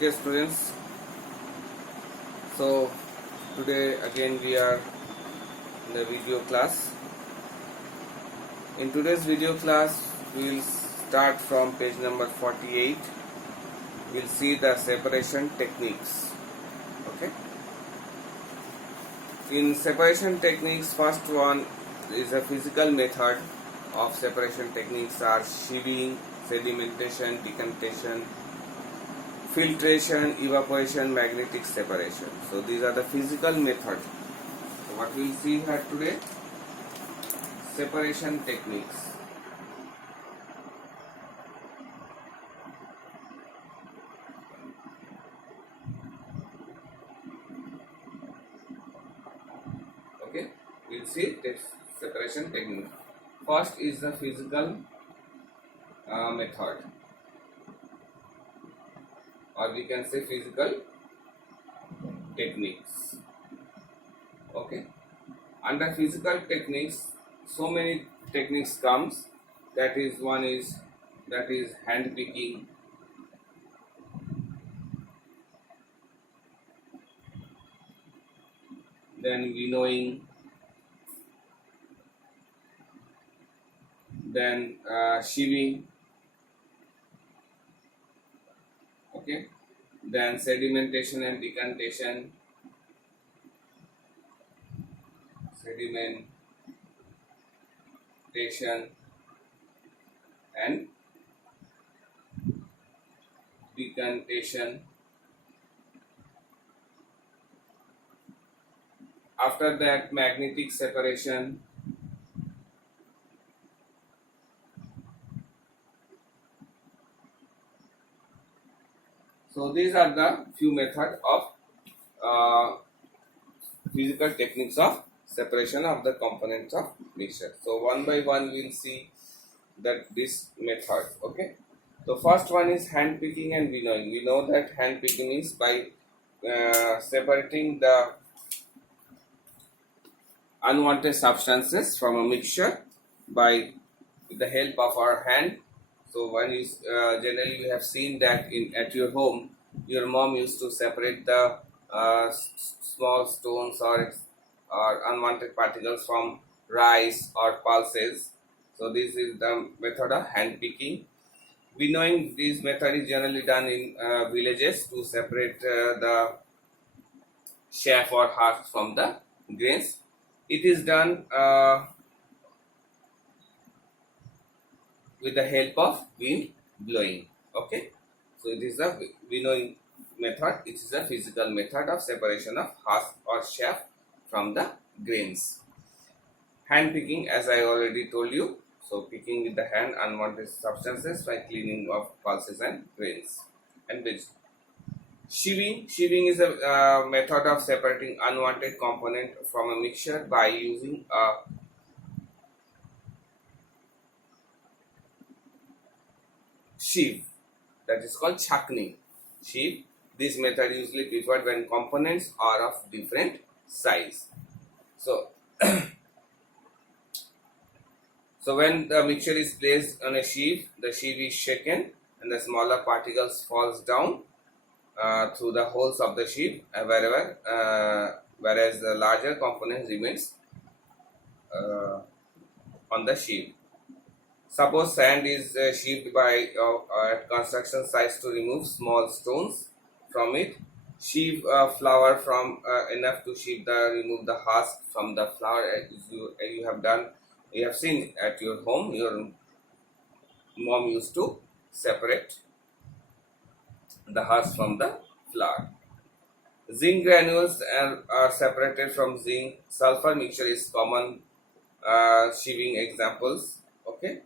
Okay, students. So today again we are in the video class. In today's video class, we will start from page number 48. We'll see the separation techniques. Okay. In separation techniques, first one is a physical method of separation techniques are sieving, sedimentation, decantation, filtration, evaporation, magnetic separation. So these are the physical methods. So what we will see here today, separation techniques. Okay, we will see this separation technique. First is the physical method, or we can say physical techniques. Okay, under physical techniques, so many techniques comes. That is hand picking, then winnowing, then sieving. Okay, then sedimentation and decantation, and decantation. After that, magnetic separation. So these are the few methods of physical techniques of separation of the components of mixture. So one by one we will see that this method. Okay. So first one is hand picking and winnowing. We know that hand picking is by separating the unwanted substances from a mixture by the help of our hand. So one is generally we have seen that in at your home, your mom used to separate the small stones or unwanted particles from rice or pulses. So this is the method of hand picking. We knowing this method is generally done in villages to separate the chaff or husk from the grains. It is done with the help of wind blowing. Okay, so it is a winnowing method. It is a physical method of separation of husk or chaff from the grains. Hand picking, as I already told you, so picking with the hand unwanted substances by cleaning of pulses and grains and vegetables. Sieving is a method of separating unwanted component from a mixture by using a sieve, that is called chakni. Sieve. This method is usually preferred when components are of different size. So, so when the mixture is placed on a sieve, the sieve is shaken and the smaller particles falls down through the holes of the sieve whereas the larger components remains on the sieve. Suppose sand is sieved by at construction sites to remove small stones from it. Sieve flour from enough to remove the husk from the flour, as you have seen at your home. Your mom used to separate the husk from the flour. Zinc granules are separated from zinc. Sulfur mixture is common sieving examples. Okay.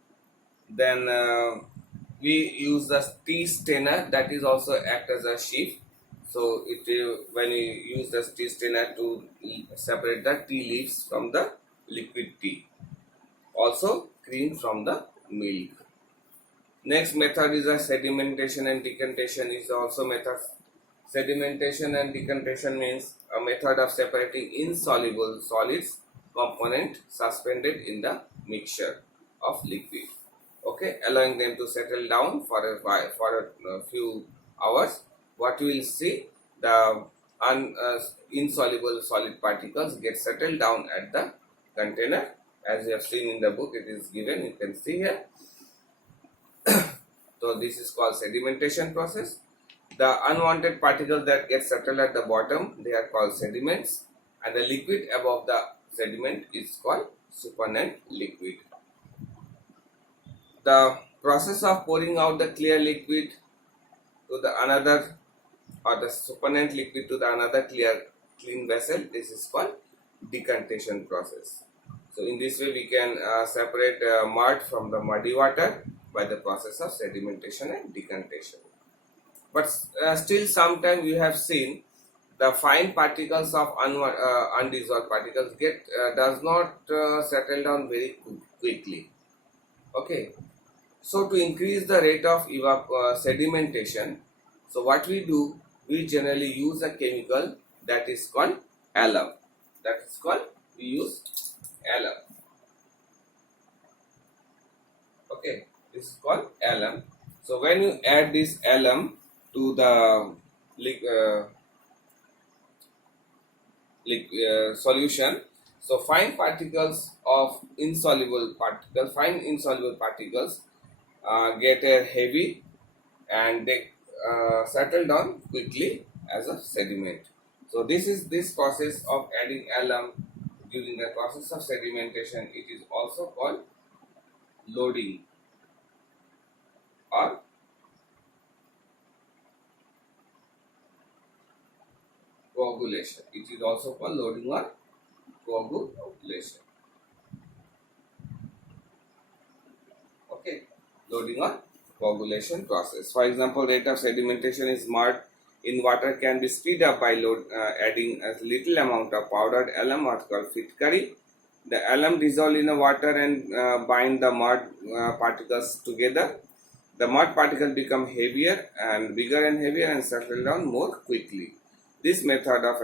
Then we use the tea strainer, that is also act as a sieve. So when you use the tea strainer to separate the tea leaves from the liquid tea, also cream from the milk. Next method is a sedimentation and decantation is also method. Sedimentation and decantation means a method of separating insoluble solids component suspended in the mixture of liquid. Okay, allowing them to settle down for a few hours what we will see, the insoluble solid particles get settled down at the container. As you have seen in the book, it is given, you can see here. So this is called sedimentation process. The unwanted particles that get settled at the bottom, they are called sediments, and the liquid above the sediment is called supernatant liquid. The process of pouring out the clear liquid to the another, or the supernatant liquid to the another clean vessel, this is called decantation process. So in this way we can separate mud from the muddy water by the process of sedimentation and decantation. But still sometimes we have seen the fine particles of undissolved particles does not settle down very quickly. Okay, so to increase the rate of sedimentation, so what we do, we generally use a chemical that is called alum. We use alum. Okay, this is called alum. So when you add this alum to the solution, so fine insoluble particles get heavy, and they settle down quickly as a sediment. So this process of adding alum during the process of sedimentation, it is also called loading or coagulation. It is also called loading or coagulation. Okay, loading or coagulation process. For example, rate of sedimentation is mud in water can be speed up by adding a little amount of powdered alum, or called fitkari. The alum dissolve in the water and bind the mud particles together. The mud particles become heavier and bigger and heavier and settle down more quickly. This method of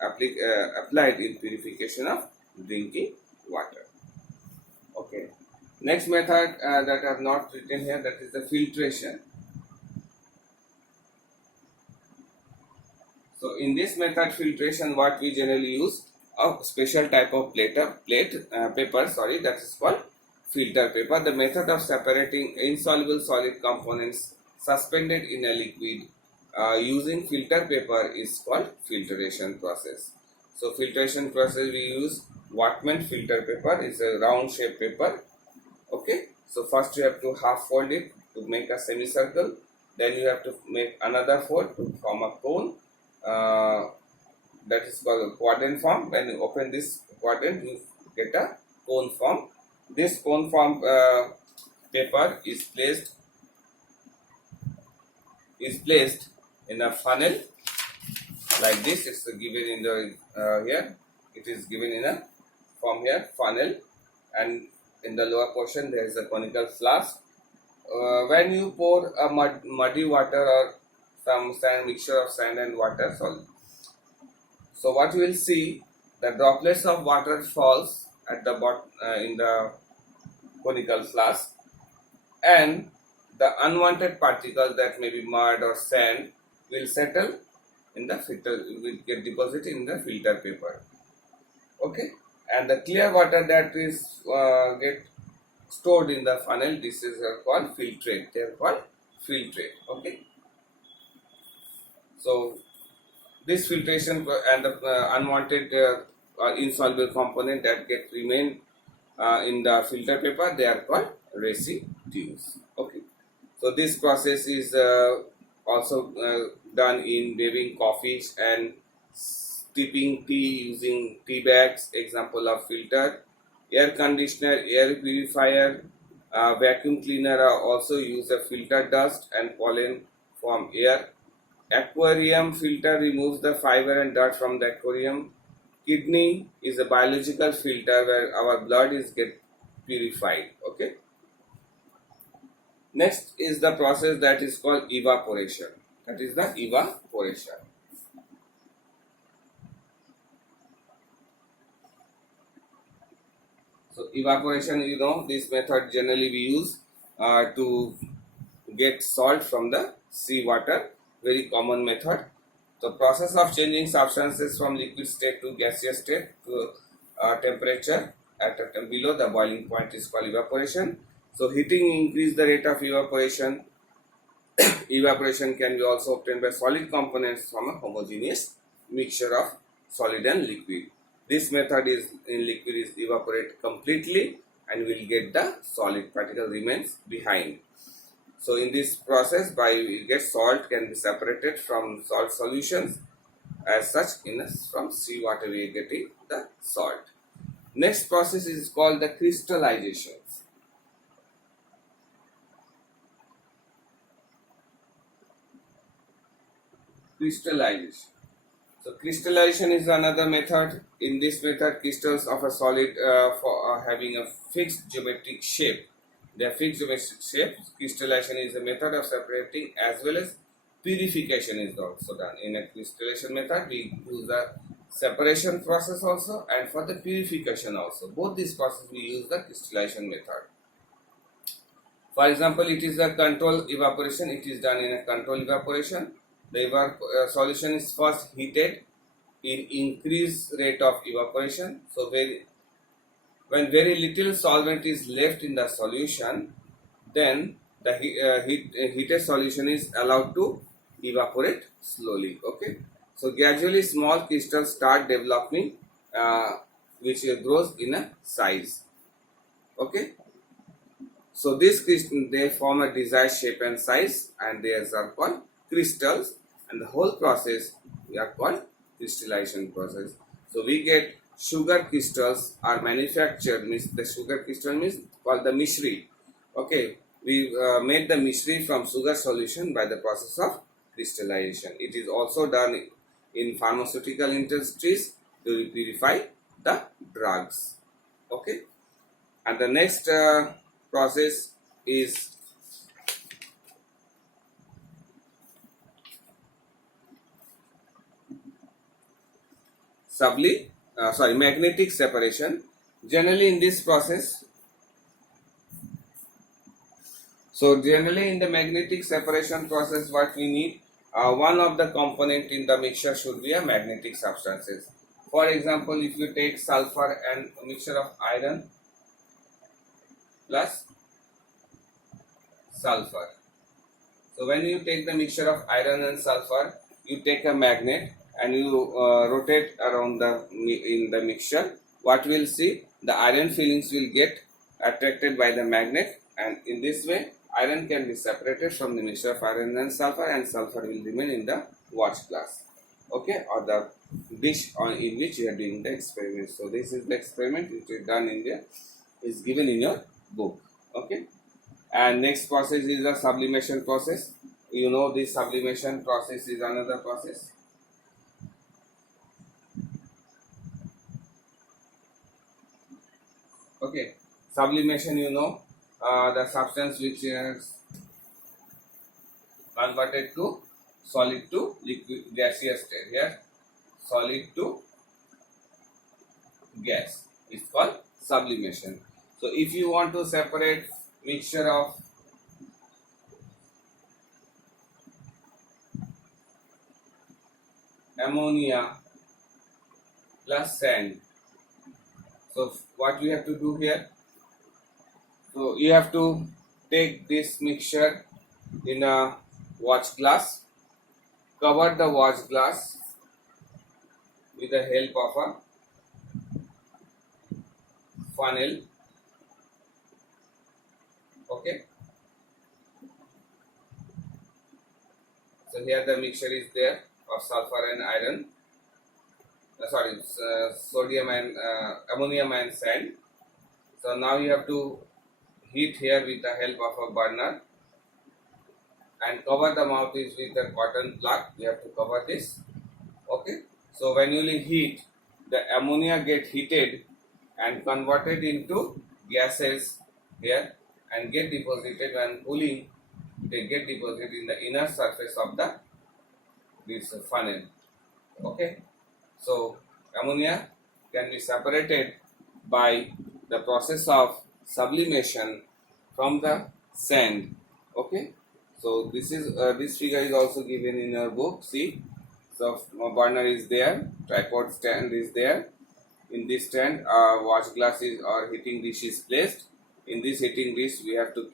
applied in purification of drinking water. Okay. Next method that I have not written here, that is the filtration. So in this method filtration, what we generally use a special type of paper, that is called filter paper. The method of separating insoluble solid components suspended in a liquid using filter paper is called filtration process. So filtration process, we use Whatman filter paper. It's a round shaped paper. Okay, so first you have to half fold it to make a semicircle, then you have to make another fold to form a cone, that is called a quadrant form. When you open this quadrant, you get a cone form. This cone form paper is placed in a funnel like this. It's given in the here. It is given in a form here, funnel, and in the lower portion there is a conical flask. When you pour a muddy water or some mixture of sand and water, so what you will see, the droplets of water falls at the bottom in the conical flask, and the unwanted particles, that may be mud or sand, will settle in the filter, will get deposited in the filter paper. Okay, and the clear water that is get stored in the funnel, this is called filtrate. They are called filtrate. Okay, so this filtration and the unwanted insoluble component that remain in the filter paper, they are called residues. Okay, so this process is also done in brewing coffees and steeping tea using tea bags. Example of filter: air conditioner, air purifier, vacuum cleaner are also use a filter dust and pollen from air. Aquarium filter removes the fiber and dirt from the aquarium. Kidney is a biological filter where our blood is get purified. Okay. Next is the process that is called evaporation. That is the evaporation. So evaporation, this method generally we use to get salt from the sea water. very common method. The process of changing substances from liquid state to gaseous state to temperature at below the boiling point is called evaporation. So heating increase the rate of evaporation. Evaporation can be also obtained by solid components from a homogeneous mixture of solid and liquid. This method is in liquid is evaporate completely and will get the solid particle remains behind. So in this process, by we get salt can be separated from salt solutions. As such, from seawater we are getting the salt. Next process is called the crystallization. Crystallization. So crystallization is another method. In this method, crystals of a solid having a fixed geometric shape. Their fixed geometric shape. Crystallization is a method of separating as well as purification is also done. In a crystallization method, we use the separation process also and for the purification also. Both these processes we use the crystallization method. For example, it is a control evaporation. It is done in a control evaporation. The solution is first heated in increased rate of evaporation. So when very little solvent is left in the solution, then the heated solution is allowed to evaporate slowly. Okay. So gradually small crystals start developing, which grows in a size. Okay. So this crystal they form a desired shape and size, and they are called crystals. And the whole process we are called crystallization process. So we get sugar crystals are manufactured, means the sugar crystal means called the mishri. Okay, we made the mishri from sugar solution by the process of crystallization. It is also done in pharmaceutical industries to purify the drugs. Okay, and the next process is magnetic separation. Generally in this process, generally in the magnetic separation process, what we need, one of the component in the mixture should be a magnetic substances. For example, if you take sulfur and a mixture of iron plus sulfur. So when you take the mixture of iron and sulfur, you take a magnet and you rotate around in the mixture. What we'll see, the iron filings will get attracted by the magnet, and in this way iron can be separated from the mixture of iron and sulfur will remain in the watch glass, okay, or the dish in which you are doing the experiment. So this is the experiment which is done in there, is given in your book. Okay, and next process is the sublimation process. You know, this sublimation process is another process. Okay, sublimation, you know, the substance which is converted to solid to liquid gaseous state. Here, solid to gas is called sublimation. So if you want to separate mixture of ammonia plus sand, so what we have to do here, so you have to take this mixture in a watch glass, cover the watch glass with the help of a funnel. Okay, so here the mixture is there of sulfur and iron, sodium and ammonium and sand. So now you have to heat here with the help of a burner and cover the mouth is with a cotton plug. You have to cover this. Okay, so when you heat, the ammonia get heated and converted into gases here and get deposited. When cooling, they get deposited in the inner surface of this funnel. Okay, so ammonia can be separated by the process of sublimation from the sand. Okay, So this figure is also given in your book. See, so burner is there, tripod stand is there. In this stand, watch glasses or heating dish is placed. In this heating dish, we have to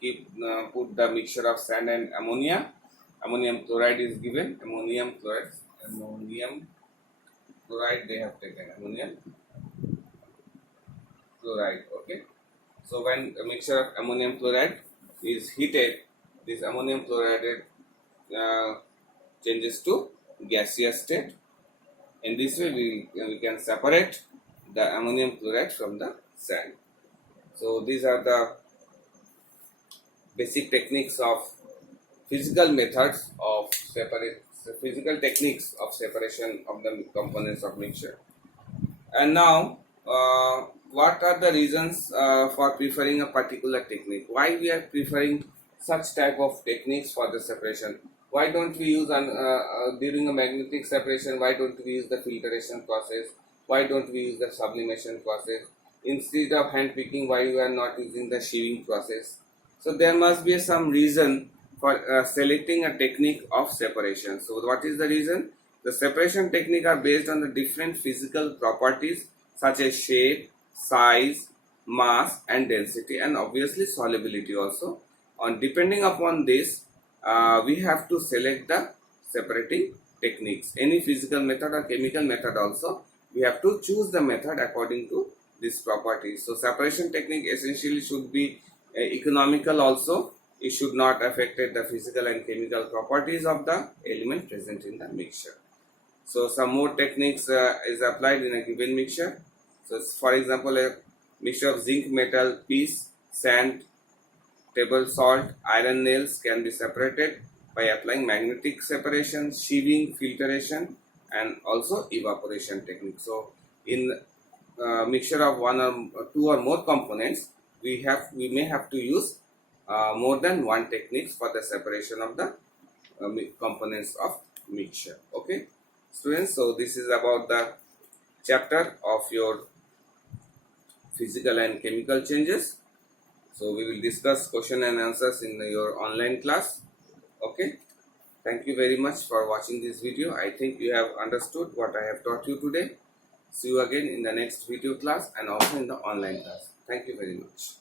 put the mixture of sand and ammonia. Ammonium chloride is given. Ammonium chloride. They have taken ammonium chloride. Okay. So when a mixture of ammonium chloride is heated, this ammonium chloride uh, changes to gaseous state. In this way, we can separate the ammonium chloride from the sand. So these are the basic techniques of physical methods of physical techniques of separation of the components of mixture. And now, what are the reasons for preferring a particular technique? Why we are preferring such type of techniques for the separation? Why don't we use during a magnetic separation? Why don't we use the filtration process? Why don't we use the sublimation process? Instead of hand picking, why we are not using the sieving process? So there must be some reason for selecting a technique of separation. So what is the reason? The separation technique are based on the different physical properties such as shape, size, mass and density, and obviously solubility also. On depending upon this, we have to select the separating techniques. Any physical method or chemical method also, we have to choose the method according to these properties. So separation technique essentially should be economical also. It should not affect the physical and chemical properties of the element present in the mixture. So some more techniques is applied in a given mixture. So for example, a mixture of zinc metal piece, sand, table salt, iron nails can be separated by applying magnetic separation, sieving, filtration and also evaporation technique. So in mixture of one or two or more components, we may have to use more than one techniques for the separation of the components of mixture. Okay, students, so this is about the chapter of your physical and chemical changes. So we will discuss question and answers in your online class. Okay, thank you very much for watching this video. I think you have understood what I have taught you today. See you again in the next video class and also in the online class. Thank you very much.